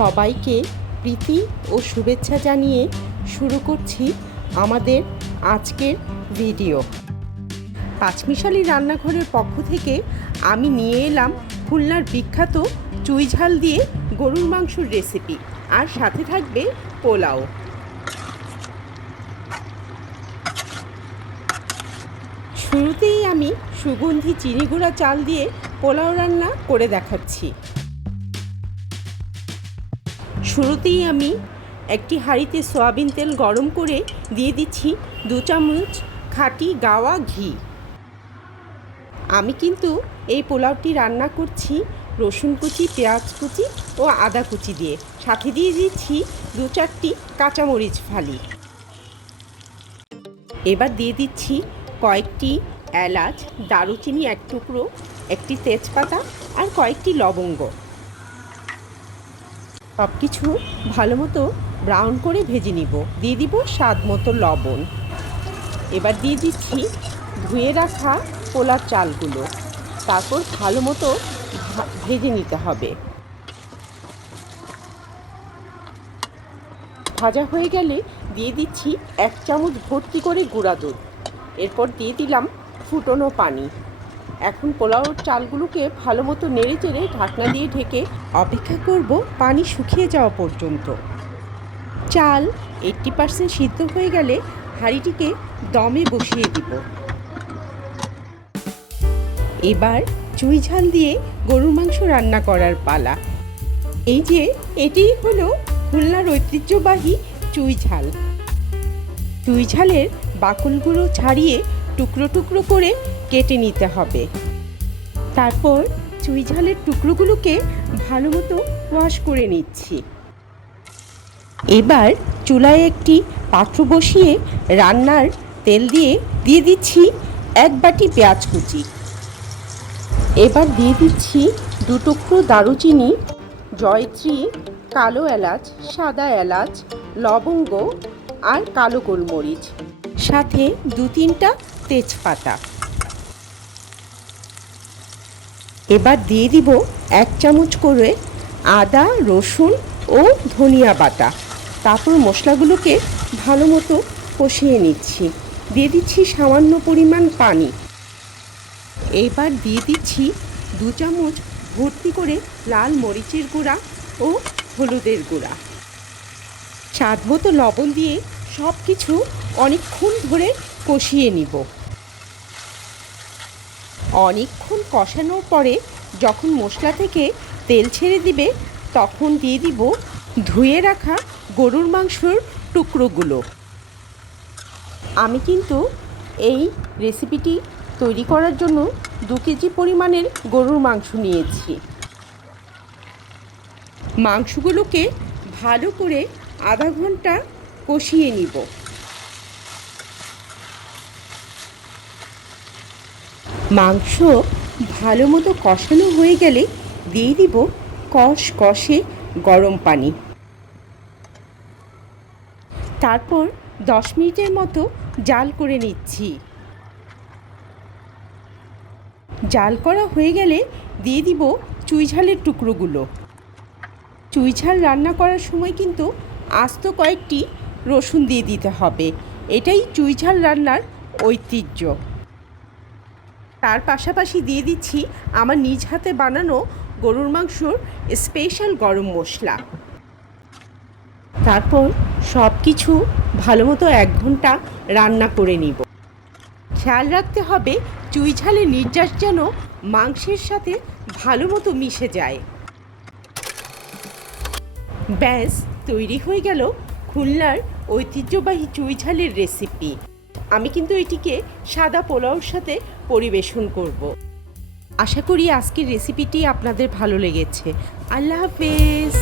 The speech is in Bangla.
সবাইকে প্রীতি ও শুভেচ্ছা জানিয়ে শুরু করছি আমাদের আজকের ভিডিও। পাঁচমিশালি রান্নাঘরের পক্ষ থেকে আমি নিয়ে এলাম খুলনার বিখ্যাত চুই ঝাল দিয়ে গরুর মাংসের রেসিপি, আর সাথে থাকবে পোলাও। শুরুতেই আমি সুগন্ধি চিনি গুঁড়া চাল দিয়ে পোলাও রান্না করে দেখাচ্ছি। শুরুতেই আমি একটি হাঁড়িতে সয়াবিন তেল গরম করে দিয়ে দিচ্ছি 2 চামচ খাঁটি গাওয়া ঘি। আমি কিন্তু এই পোলাওটি রান্না করছি রসুন কুচি, পেঁয়াজ কুচি ও আদা কুচি দিয়ে, সাথে দিয়ে দিচ্ছি 2-4টি কাঁচামরিচ ফালি। এবার দিয়ে দিচ্ছি কয়েকটি এলাচ, দারুচিনি 1 টুকরো, একটি তেজপাতা আর কয়েকটি লবঙ্গ। সব কিছু ভালো মতো ব্রাউন করে ভেজে নিব। দিয়ে দিব স্বাদ মতো লবণ। এবার দিয়ে দিচ্ছি ধুয়ে রাখা পোলার চালগুলো, তারপর ভালো মতো ভেজে নিতে হবে। ভাজা হয়ে গেলে দিয়ে দিচ্ছি 1 চামচ ভর্তি করে গুঁড়া দুধ। এরপর দিয়ে দিলাম ফুটনো পানি। এখন পোলাওর চালগুলোকে ভালো মতো নেড়ে চেড়ে ঢাকনা দিয়ে ঢেকে অপেক্ষা করব পানি শুকিয়ে যাওয়া পর্যন্ত। চাল 80% সিদ্ধ হয়ে গেলে হাঁড়িটিকে দমে বসিয়ে দিব। এবার চুই ঝাল দিয়ে গরুর মাংস রান্না করার পালা। এই যে এটিই হলো খুলনার ঐতিহ্যবাহী চুই ঝাল। চুই ঝালের বাকলগুলো ছাড়িয়ে টুকরো টুকরো করে কেটে নিতে হবে। তারপর চুই ঝালের টুকরোগুলোকে ভালো মতো ওয়াশ করে নিচ্ছি। এবার চুলায় একটি পাত্র বসিয়ে রান্নার তেল দিয়ে দিচ্ছি 1 বাটি পেঁয়াজ কুচি। এবার দিয়ে দিচ্ছি 2 টুকরো দারুচিনি, জয়ত্রী, কালো এলাচ, সাদা এলাচ, লবঙ্গ আর কালো গোলমরিচ, সাথে 2-3টা তেজপাতা। এবার দিয়ে দিব 1 চামচ করে আদা, রসুন ও ধনিয়া বাটা। তারপর মশলাগুলোকে ভালো মতো কষিয়ে নিচ্ছি। দিয়ে দিচ্ছি সামান্য পরিমাণ পানি। এবার দিয়ে দিচ্ছি 2 চামচ ভর্তি করে লাল মরিচের গুঁড়া ও হলুদের গুঁড়া। স্বাদ মতো লবণ দিয়ে সব কিছু অনেকক্ষণ ধরে কষিয়ে নিব। অনেকক্ষণ কষানোর পরে যখন মশলা থেকে তেল ছেড়ে দিবে, তখন দিয়ে দিব ধুয়ে রাখা গরুর মাংসর টুকরোগুলো। আমি কিন্তু এই রেসিপিটি তৈরি করার জন্য 2 কেজি পরিমাণের গরুর মাংস নিয়েছি। মাংসগুলোকে ভালো করে আধা ঘন্টা কষিয়ে নিব। মাংস ভালো মতো কষানো হয়ে গেলে দিয়ে দিব কষে গরম পানি। তারপর 10 মিনিটের মতো জাল করে নিচ্ছি। জাল করা হয়ে গেলে দিয়ে দিব চুই ঝালের টুকরোগুলো। চুই ঝাল রান্না করার সময় কিন্তু আস্ত কয়েকটি রসুন দিয়ে দিতে হবে। এটাই চুই ঝাল রান্নার ঐতিহ্য। তার পাশাপাশি দিয়ে দিচ্ছি আমার নিজ হাতে বানানো গরুর মাংসর স্পেশাল গরম মশলা। তারপর সব কিছু ভালো মতো 1 ঘন্টা রান্না করে নিব। খেয়াল রাখতে হবে চুই ঝালের নির্যাস যেন মাংসের সাথে ভালো মতো মিশে যায়। ব্যাস তৈরি হয়ে গেল খুলনার ঐতিহ্যবাহী চুই ঝালের রেসিপি। আমি কিন্তু এটিকে সাদা পোলাওর সাথে পরিবেশন করব। আশা করি আজকের রেসিপিটি আপনাদের ভালো লেগেছে। আল্লাহ হাফেজ।